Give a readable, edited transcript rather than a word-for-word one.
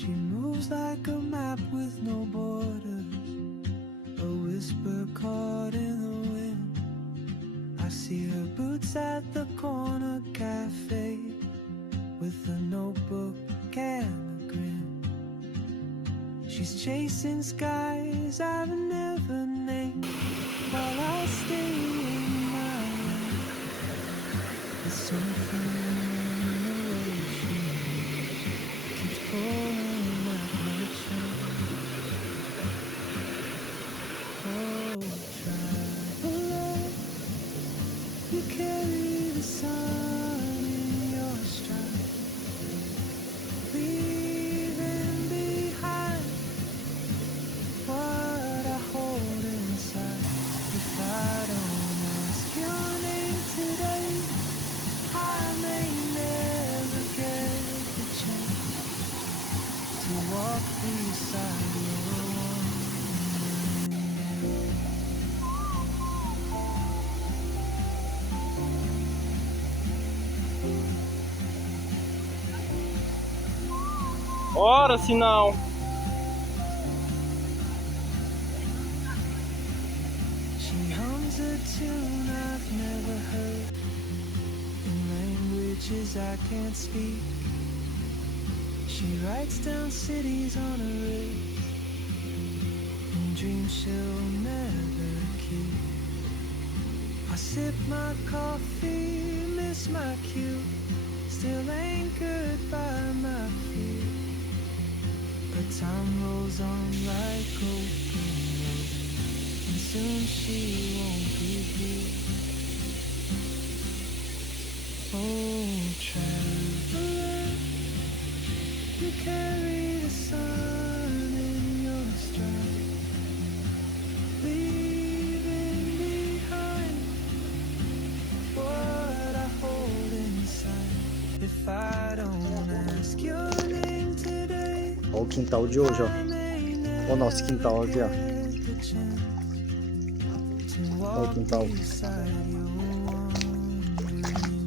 She moves like a map with no borders, a whisper caught in the wind. I see her boots at the corner cafe with a notebook and a grin. She's chasing skies I've never named while I stay in my lane. There's something in the way she keeps pulling at my chain. Oh, traveler, you carry the sun in your stride, leaving behind what I hold inside. If I don't ask your name today, I may never get the chance to walk beside your wandering hand. Ora, se não. She hums a tune I've never heard in languages I can't speak. She writes down cities on a wrist and dreams she'll never keep. I sip my coffee, miss my cue, still anchored by my feet. But time rolls on like open road, and soon she won't be here. Oh, traveler, you carry the sun in your stride, leaving behind what I hold inside. If I don't ask your name today, Olha o quintal de hoje, ó. I may Olha o nosso quintal aqui, ó. get the chance to Olha o walk quintal. beside your wandering